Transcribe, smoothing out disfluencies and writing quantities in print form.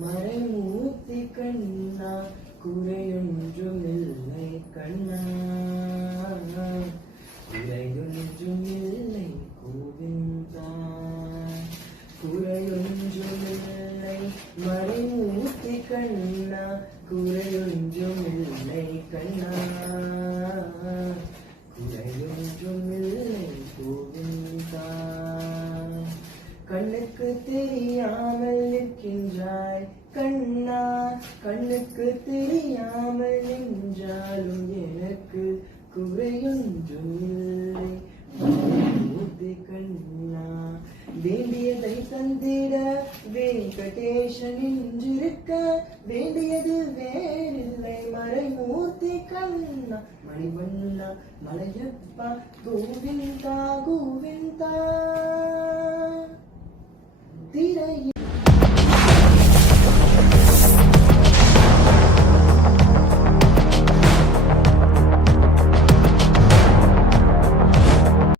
மறைமூர்த்தி கண்ணா குறையொன்றுமில்லை கண்ணா, குறையொன்றுமில்லை கோவிந்தா, குறையொன்றுமில்லை மறைமூர்த்தி கண்ணா, குறையொன்றுமில்லை கண்ணா, குறையொன்றுமில்லை கோவிந்தா. கண்ணுக்கு தெரியாமல் நிற்கின்றாய் கண்ணா, கண்ணுக்கு தெரியாமல் நின்றாலும் எனக்கு குறையொன்றுமில்லை மூர்த்தி கண்ணா. வேண்டியதை தந்திட வெங்கடேசன் நின்றிருக்க, வேண்டியது வேறில்லை மறைமூர்த்தி கண்ணா. மணிவண்ணா மலையப்பா கோவிந்தா கோவிந்தா.